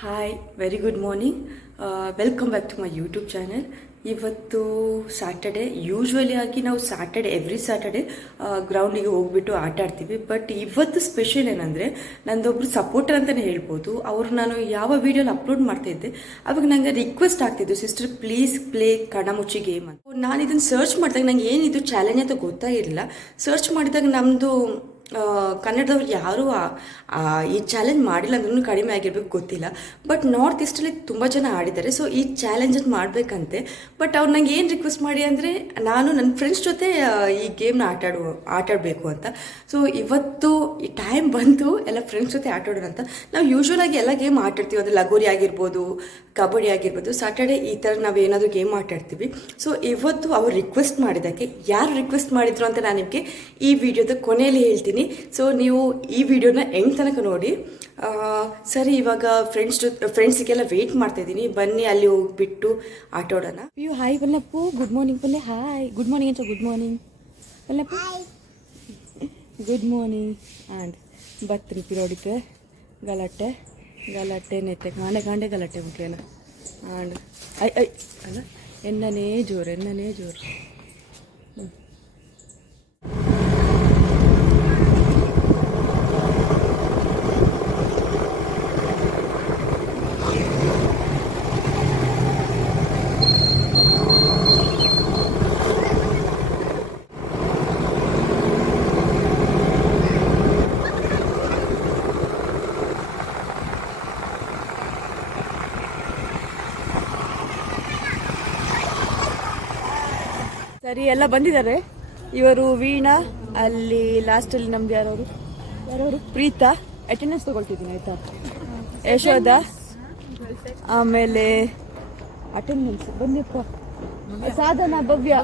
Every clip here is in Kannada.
Hi, very good morning. Welcome back to my YouTube channel ಇವತ್ತು ಸ್ಯಾಟರ್ಡೆ ಯೂಶ್ವಲಿ ಆಗಿ ನಾವು ಸ್ಯಾಟರ್ಡೆ ಎವ್ರಿ ಸ್ಯಾಟರ್ಡೆ ಗ್ರೌಂಡಿಗೆ ಹೋಗ್ಬಿಟ್ಟು ಆಟ ಆಡ್ತೀವಿ. ಬಟ್ ಇವತ್ತು ಸ್ಪೆಷಲ್ ಏನಂದರೆ, ನಂದೊಬ್ರು ಸಪೋರ್ಟರ್ ಅಂತಲೇ ಹೇಳ್ಬೋದು. ಅವ್ರು ನಾನು ಯಾವ ವೀಡಿಯೋಲಿ ಅಪ್ಲೋಡ್ ಮಾಡ್ತಾ ಇದ್ದೆ, ಅವಾಗ ನಂಗೆ ರಿಕ್ವೆಸ್ಟ್ ಆಗ್ತಿದ್ದು ಸಿಸ್ಟರ್ ಪ್ಲೀಸ್ ಪ್ಲೇ ಕಣಮುಚ್ಚಿ ಗೇಮ್ ಅಂತ. ನಾನು ಇದನ್ನು ಸರ್ಚ್ ಮಾಡಿದಾಗ ನಂಗೆ ಏನಿದು ಚಾಲೆಂಜ್ ಅಂತ ಗೊತ್ತಾಗಿರಲಿಲ್ಲ. ಸರ್ಚ್ ಮಾಡಿದಾಗ ನಮ್ಮದು ಕನ್ನಡದವ್ರು ಯಾರೂ ಈ ಚಾಲೆಂಜ್ ಮಾಡಿಲ್ಲ ಅಂದ್ರೂ ಕಡಿಮೆ ಆಗಿರ್ಬೇಕು, ಗೊತ್ತಿಲ್ಲ. ಬಟ್ ನಾರ್ತ್ ಈಸ್ಟಲ್ಲಿ ತುಂಬ ಜನ ಆಡಿದ್ದಾರೆ. ಸೊ ಈ ಚಾಲೆಂಜನ್ನು ಮಾಡಬೇಕಂತೆ. ಬಟ್ ಅವ್ರು ನಂಗೆ ಏನು ರಿಕ್ವೆಸ್ಟ್ ಮಾಡಿ ಅಂದರೆ, ನಾನು ನನ್ನ ಫ್ರೆಂಡ್ಸ್ ಜೊತೆ ಈ ಗೇಮ್ನ ಆಟ ಆಡುವ ಆಟಾಡಬೇಕು ಅಂತ. ಸೊ ಇವತ್ತು ಈ ಟೈಮ್ ಬಂತು ಎಲ್ಲ ಫ್ರೆಂಡ್ಸ್ ಜೊತೆ ಆಟಾಡೋಣ ಅಂತ. ನಾವು ಯೂಶ್ವಲ್ ಆಗಿ ಎಲ್ಲ ಗೇಮ್ ಆಟಾಡ್ತೀವಿ. ಅಂದರೆ ಲಗೋರಿ ಆಗಿರ್ಬೋದು, ಕಬಡ್ಡಿ ಆಗಿರ್ಬೋದು ಸಾಟರ್ಡೆ ಈ ಥರ ನಾವು ಏನಾದರೂ ಗೇಮ್ ಆಟಾಡ್ತೀವಿ. ಸೊ ಇವತ್ತು ಅವ್ರು ರಿಕ್ವೆಸ್ಟ್ ಮಾಡಿದ್ದಕ್ಕೆ, ಯಾರು ರಿಕ್ವೆಸ್ಟ್ ಮಾಡಿದ್ರು ಅಂತ ನಾನು ನಿಮಗೆ ಈ ವಿಡಿಯೋದ ಕೊನೆಯಲ್ಲಿ ಹೇಳ್ತೀನಿ. ಸೊ ನೀವು ಈ ವಿಡಿಯೋನ ಎಂಡ್ ತನಕ ನೋಡಿ. ಸರಿ, ಇವಾಗ ಫ್ರೆಂಡ್ಸ್ ಜೊತೆ ಫ್ರೆಂಡ್ಸಿಗೆಲ್ಲ ವೆಯ್ಟ್ ಮಾಡ್ತಾ ಇದ್ದೀನಿ. ಬನ್ನಿ, ಅಲ್ಲಿ ಹೋಗ್ಬಿಟ್ಟು ಆಟೋಡೋಣ ಅಯ್ಯೋ ಹಾಯ್ ಬಲ್ಲಪ್ಪು ಗುಡ್ ಮಾರ್ನಿಂಗ್ ಬಲ್ಲೆ ಹಾಯ್ ಗುಡ್ ಮಾರ್ನಿಂಗ್ ಅಂತ ಗುಡ್ ಮಾರ್ನಿಂಗ್ ಬಲ್ಲಪ್ಪು ಗುಡ್ ಮಾರ್ನಿಂಗ್ ಆ್ಯಂಡ್ ಬತ್ರಿ ಪಿರೋಡಿಕೆ, ಗಲಾಟೆ ಗಲಾಟೆ ನೆತ್ತೆ ಕಾಂಡೆ ಕಾಂಡೆ ಗಲಾಟೆ ಮುಖ್ಯನ. ಆ್ಯಂಡ್ ಐ ಐ, ಅಲ್ಲ? ಎನ್ನನೇ ಜೋರು ಎನ್ನನೇ ಜೋರು. ಸರಿ, ಎಲ್ಲ ಬಂದಿದ್ದಾರೆ. ಇವರು ವೀಣಾ, ಅಲ್ಲಿ ಲಾಸ್ಟಲ್ಲಿ ನಮ್ದು ಯಾರವರು? ಯಾರವರು? ಪ್ರೀತಾ. ಅಟೆಂಡೆನ್ಸ್ ತಗೊಳ್ತಿದ್ದೀನಿ, ಆಯ್ತಾ? ಯಶೋಧ, ಆಮೇಲೆ ಅಟೆಂಡೆನ್ಸ್ ಬಂದಿಪ್ಪ ಸಾಧನ, ಭವ್ಯ.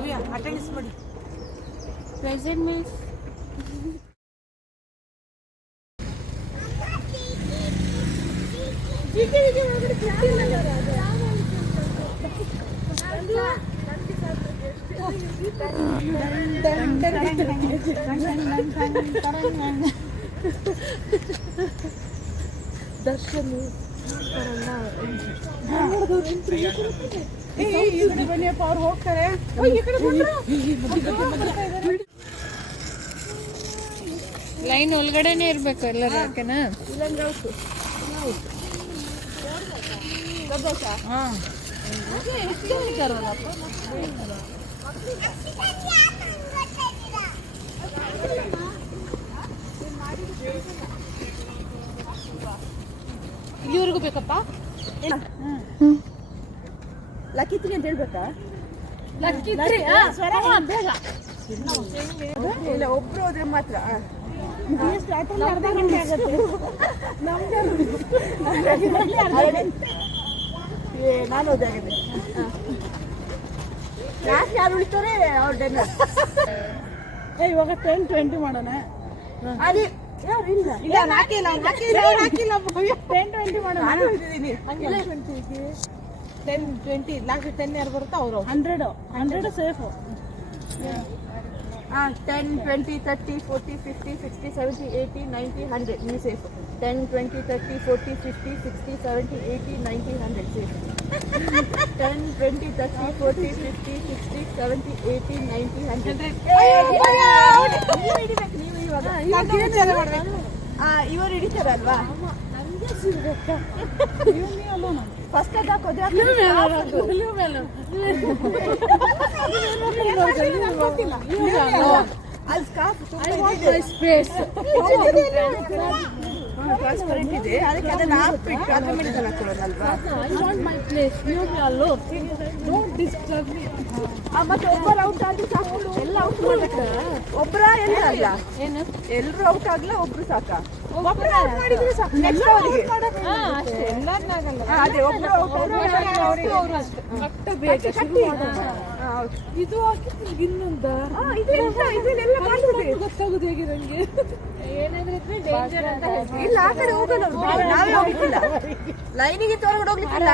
Present ಹೋಗ್ತಾರೆ ಲೈನ್ ಒಳಗಡೆನೆ ಇರ್ಬೇಕು ಎಲ್ಲರೂ ಓಕೆನಾ ಇಲ್ಲಿವರೆಗೂ ಬೇಕಪ್ಪ? ಲಕ್ಕಿತ್ರಿ ಅಂತ ಹೇಳ್ಬೇಕಾ? ಲಕ್ಕಿತ್ರಿ ಬೇಗ ಇಲ್ಲ ಒಬ್ರು ಹೋದ್ರೆ ಮಾತ್ರ. ಆ. ಏ, ನಾನು ಹೋದೆ ಹಾಗಾದ್ರೆ. ಲಾಸ್ಟ್ ಯಾರು ಉಳಿತಾರೆ ಅವ್ರ ಡೆನ್ನ ಇವಾಗ ಟೆನ್ ಟ್ವೆಂಟಿ ಮಾಡೋಣ. ಅದೇ ಇಲ್ಲ? ಇಲ್ಲ ಹಾಕಿಲ್ಲ ಹಾಕಿಲ್ಲ ನಾಕಿಲ್ಲ ಟೆನ್ ಟ್ವೆಂಟಿ ಮಾಡೋಣ. ನಾನು ಟೆನ್ ಟ್ವೆಂಟಿ ಲಾಸ್ಟ್ ಟೆನ್ ಯಾರು ಬರುತ್ತೋ ಅವರು ಹಂಡ್ರೆಡು ಹಂಡ್ರೆಡು ಸೇಫು ಹಾಂ ten twenty thirty forty fifty sixty seventy eighty ninety hundred ನೀವು safe ten twenty thirty forty fifty sixty seventy eighty ninety hundred safe ten twenty thirty forty fifty sixty seventy eighty ninety hundred ನೀವು ಹಿಡಿಬೇಕು ನೀವು ಇವಾಗ ಇವರು ಹಿಡಿತಾರಲ್ವಾ ಫಸ್ಟ್ ಅದು ಹಾಕೋದು ಅಲ್ಲಿ ಸ್ಕಾರ್ಫ್ ಸ್ಪೇಸ್ ಟ್ರಾನ್ಸ್ಪರೆಂಟ್ ಇದೆ. ಅದಕ್ಕೆ ಅದನ್ನ ಹಾಕ್ಬಿಟ್ಟು ಅದ್ರ ಮೇಲೆ ಇದನ್ನ ಹಾಕೊಳ್ಳೋದಲ್ವಾ ಐ ವಾಂಟ್ ಮೈ ಪ್ಲೇಸ್ ನೀವು ಅಲ್ಲೋ. ಡೋಂಟ್ ಡಿಸ್ಟರ್ಬ್ ಮೀ ಮತ್ತೆ ಒಬ್ಬರು ಔಟ್ ಆದ್ರೆ ಸಾಕು. ಎಲ್ಲ ಔಟ್ ಮಾಡ್ಬೇಕು. ಒಬ್ಬರ ಎಲ್ಲ ಅಲ್ಲ. ಏನು? ಎಲ್ಲರೂ ಔಟ್ ಆಗ್ಲ ಒಬ್ರು ಸಾಕ? ಔಟ್ ಮಾಡಿದ್ರೆ ಸಾಕು. ನೆಕ್ಸ್ಟ್ ಅವರಿಗೆ. ಹಾ ಅಷ್ಟೇ. ಎಲ್ಲರನ್ನಾಗಲ್ಲ ಅದೇ ಒಬ್ಬರು ಔಟ್ ಅವರು ಅಷ್ಟೇ. ಕಟ್ಟ ಬೇಗ ಶುರು ಮಾಡೋಣ. ಇದು ಹಾಕಿದ್ರೆ ಇನ್ನೊಂದ? ಗೊತ್ತಾಗುದು ಹೇಗೆ ನಂಗೆ? ಇಲ್ಲ ಆ ಕಡೆ ಹೋಗಲ್ಲ ಅವ್ರು. ನಾವೇ ಹೋಗ್ಲಿಕ್ಕಿಲ್ಲ. ಲೈನಿಗೆ ಹೊರಗಡೆ ಹೋಗ್ಲಿಕ್ಕಿಲ್ಲ.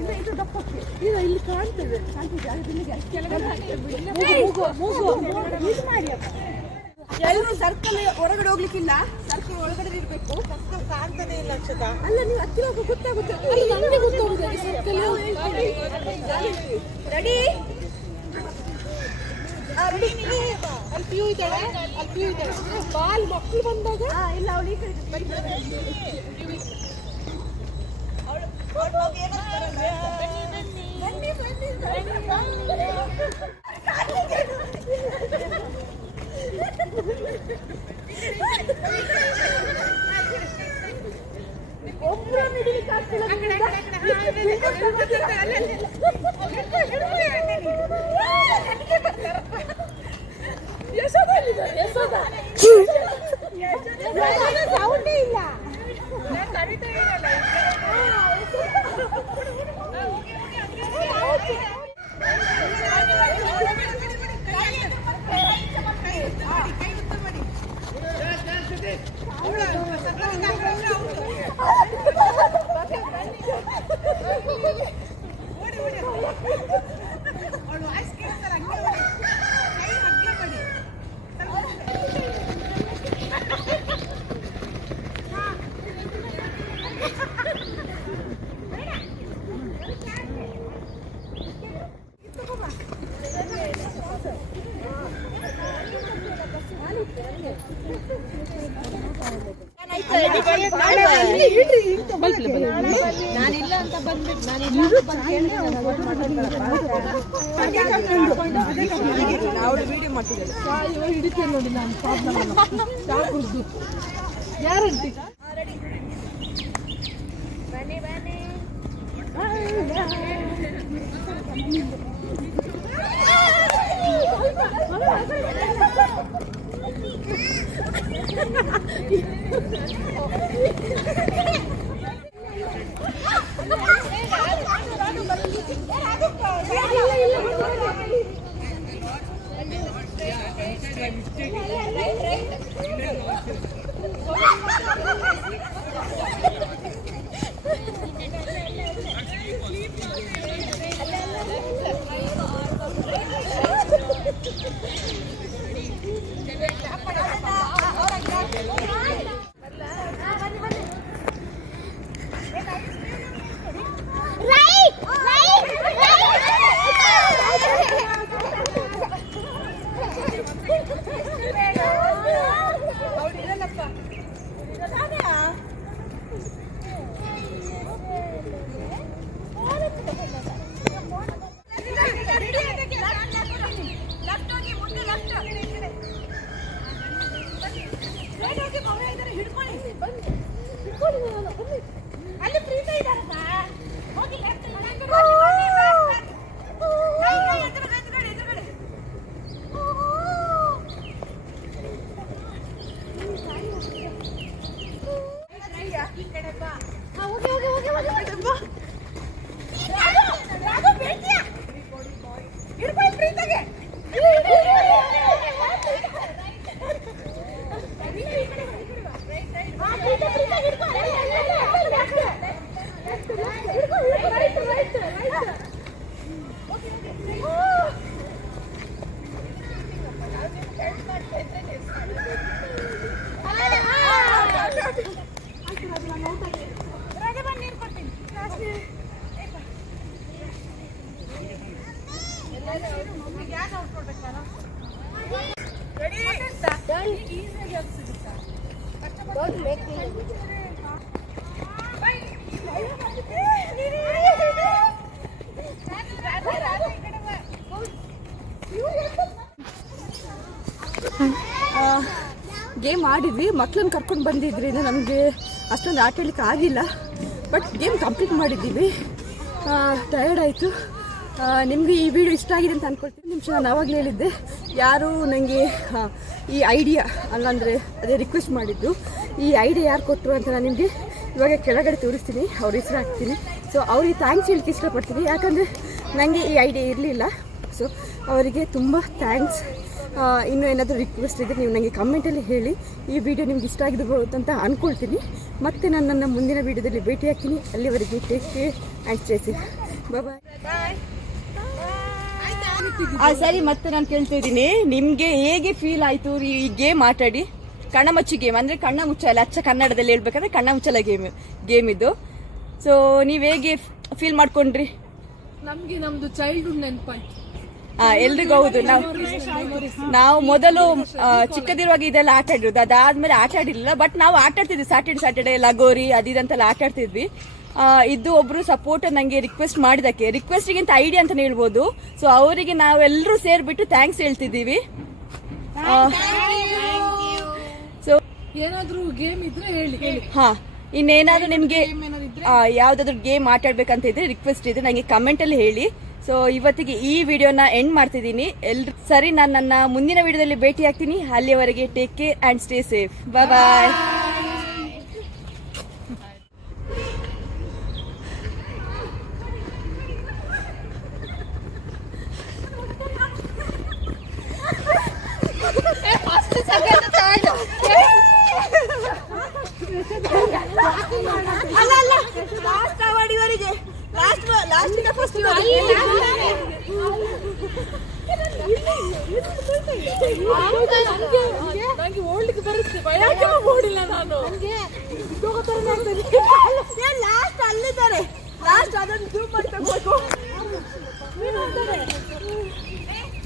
ಇಲ್ಲ ಇದು ದಪ್ಪಕ್ಕೆ. ಇಲ್ಲ ಇಲ್ಲಿ ಕಾಣ್ತದೆ. ಎಲ್ರು ಸರ್ಕಲ್ ಹೊರಗಡೆ ಹೋಗ್ಲಿಕ್ಕಿಲ್ಲ. ಒಳಗಡೆ ಇರ್ಬೇಕು. ಸರ್ಕಲ್ ಕಾಣ್ತಾನೆ ಇಲ್ಲ ಅಕ್ಷತಾ. ಅಲ್ಲ ನೀವು ಹತ್ತಿರ ಹೋಗೋ ಗೊತ್ತಾಗುತ್ತೆ. ಅಲ್ಲ ನನಗೆ ಗೊತ್ತಾಗುತ್ತೆ ಸರ್ಕಲ್ ರೆಡಿ ಅಲ್ಲಿ ಪ್ಯೂ ಇದ್ದಾಳೆ ಅಲ್ಲಿ ಪ್ಯೂ ಇದ್ದಾಳೆ ಬಾಲ್ ಮಕ್ಕಳು ಬಂದಾಗ? ಇಲ್ಲ ಅವಳು ಈ ಕಡೆ ಸೌಂಡೇ 말이 돼. 나 오기 오기 안 돼. ನಾನಿಲ್ಲ ಅಂತ ಬಂದ್ಬಿಟ್ಟು ನಾನಿಲ್ಲ ಅಂತ ಬಂದು ಅವಳು ವಿಡಿಯೋ ಮಾಡ್ತಿದ್ದಾಳೆ ಇವಾಗ ಹಿಡಿತೇನೆ ನೋಡಿ ನಾನು ಬನ್ನಿ ಕುಡ್ದು ಅಲ್ಲಿ ಪ್ರೀತ ಇದ್ದಾರಪ್ಪ. ಹೋಗಿ left, ಗೇಮ್ ಆಡಿದ್ವಿ. ಮಕ್ಳನ್ನ ಕರ್ಕೊಂಡು ಬಂದಿದ್ರಿಂದ ನಮಗೆ ಅಷ್ಟೊಂದು ಆಟ ಹೇಳಿಕ್ ಆಗಿಲ್ಲ. ಬಟ್ ಗೇಮ್ ಕಂಪ್ಲೀಟ್ ಮಾಡಿದ್ದೀವಿ. ಟಯರ್ಡ್ ಆಯಿತು. ನಿಮಗೆ ಈ ವಿಡಿಯೋ ಇಷ್ಟ ಆಗಿದೆ ಅಂತ ಅಂದ್ಕೊಳ್ತೀನಿ ನಿಮಿಷ ನಾನು ಆವಾಗಲೇ ಹೇಳಿದ್ದೆ. ಯಾರು ನನಗೆ ಈ ಐಡಿಯಾ ಅಲ್ಲಾಂದರೆ ಅದೇ ರಿಕ್ವೆಸ್ಟ್ ಮಾಡಿದ್ದು. ಈ ಐಡಿಯಾ ಯಾರು ಕೊಟ್ಟರು ಅಂತ ನಾನು ನಿಮಗೆ ಇವಾಗ ಕೆಳಗಡೆ ತೋರಿಸ್ತೀನಿ. ಅವ್ರ ಹೆಸರು ಹಾಕ್ತೀನಿ. ಸೊ ಅವ್ರಿಗೆ ಥ್ಯಾಂಕ್ಸ್ ಹೇಳಕ್ಕೆ ಇಷ್ಟಪಡ್ತೀನಿ. ಯಾಕಂದರೆ ನನಗೆ ಈ ಐಡಿಯಾ ಇರಲಿಲ್ಲ. ಸೊ ಅವರಿಗೆ ತುಂಬ ಥ್ಯಾಂಕ್ಸ್ ಇನ್ನೂ ಏನಾದರೂ ರಿಕ್ವೆಸ್ಟ್ ಇದ್ದರೆ ನೀವು ನನಗೆ ಕಮೆಂಟಲ್ಲಿ ಹೇಳಿ. ಈ ವಿಡಿಯೋ ನಿಮ್ಗೆ ಇಷ್ಟ ಆಗಿರ್ಬೋದು ಅಂತ ಅಂದ್ಕೊಳ್ತೀನಿ ಮತ್ತೆ ನಾನು ನನ್ನ ಮುಂದಿನ ವಿಡಿಯೋದಲ್ಲಿ ಭೇಟಿ ಹಾಕ್ತೀನಿ ಅಲ್ಲಿವರೆಗೆ take care and stay bye ಆ ಸರಿ ಮತ್ತೆ ನಾನು ಕೇಳ್ತಾ ಇದ್ದೀನಿ. ನಿಮಗೆ ಹೇಗೆ ಫೀಲ್ ಆಯ್ತು? ಈ ಗೇಮ್ ಆಟಾಡಿ ಕಣ್ಣ ಮುಚ್ಚಿ ಗೇಮ್ ಅಂದ್ರೆ ಕಣ್ಣ ಮುಚ್ಚಲ್ಲ ಅಚ್ಚ ಕನ್ನಡದಲ್ಲಿ ಹೇಳ್ಬೇಕಂದ್ರೆ ಕಣ್ಣ ಮುಚ್ಚಲ ಗೇಮ್ ಗೇಮ್ ಇದು. ಸೊ ನೀವ್ ಹೇಗೆ ಫೀಲ್ ಮಾಡ್ಕೊಂಡ್ರಿ? ನಮ್ಗೆ ನಮ್ದು ಚೈಲ್ಡ್ಹುಡ್ ನೆನಪಾಯ್ತು. ಎಲ್ರಿಗೂ ಹೌದು. ನಾವು ನಾವು ಮೊದಲು ಚಿಕ್ಕದಿರುವಾಗ ಇದೆಲ್ಲ ಆಟ ಆಡಿರೋದು. ಅದಾದ್ಮೇಲೆ ಆಟ ಆಡಿರ್ಲಿಲ್ಲ. ಬಟ್ ನಾವು ಆಟ ಆಡ್ತಿದ್ವಿ. ಸ್ಯಾಟರ್ಡೆ ಸ್ಯಾಟರ್ಡೆ ಲಗೋರಿ ಅದಿದಂತೆಲ್ಲ ಆಟ ಆಡ್ತಿದ್ವಿ. ಇದು ಒಬ್ರು ಸಪೋರ್ಟ್ ನಂಗೆ ರಿಕ್ವೆಸ್ಟ್ ಮಾಡಿದಕ್ಕೆ ರಿಕ್ವೆಸ್ಟ್ಗಿಂತ ಐಡಿಯಾ ಅಂತ ಹೇಳ್ಬೋದು. ಸೊ ಅವರಿಗೆ ನಾವೆಲ್ಲರೂ ಸೇರ್ಬಿಟ್ಟು ಥ್ಯಾಂಕ್ಸ್ ಹೇಳ್ತಿದ್ದೀವಿ. ಸೊ ಏನಾದರೂ ಗೇಮ್ ಇದ್ರೆ ಹೇಳಿ ಹಾ ಇನ್ನೇನಾದ್ರೂ ನಿಮ್ಗೆ ಯಾವ್ದಾದ್ರು ಗೇಮ್ ಆಟಾಡ್ಬೇಕಂತ ಇದ್ರೆ ರಿಕ್ವೆಸ್ಟ್ ಇದೆ. ನಂಗೆ ಕಮೆಂಟ್ ಅಲ್ಲಿ ಹೇಳಿ. ಸೊ ಇವತ್ತಿಗೆ ಈ ವಿಡಿಯೋನ ಎಂಡ್ ಮಾಡ್ತಿದ್ದೀನಿ. ಎಲ್ರು ಸರಿ, ನಾನು ನನ್ನ ಮುಂದಿನ ವಿಡಿಯೋದಲ್ಲಿ ಭೇಟಿ ಆಗ್ತೀನಿ ಅಲ್ಲಿಯವರೆಗೆ take care and stay safe bye bye ಅಲ್ಲ ಅಲ್ಲ ಲಾಸ್ಟ್ ಅವಡಿವರೆಗೆ ಲಾಸ್ಟ್ ಲಾಸ್ಟ್ ಫಸ್ಟ್ ನನಗೆ ಓಡ್ಲಿಕ್ಕೆ ಬರುತ್ತೆ ಭಯ. ಓಡಿಲ್ಲ ನಾನು? ಲಾಸ್ಟ್ ಅಲ್ಲಿದ್ದಾರೆ. ಲಾಸ್ಟ್ ಅದನ್ನು ಜೂಮ್ ಮಾಡಿ ತಗೋಬೇಕು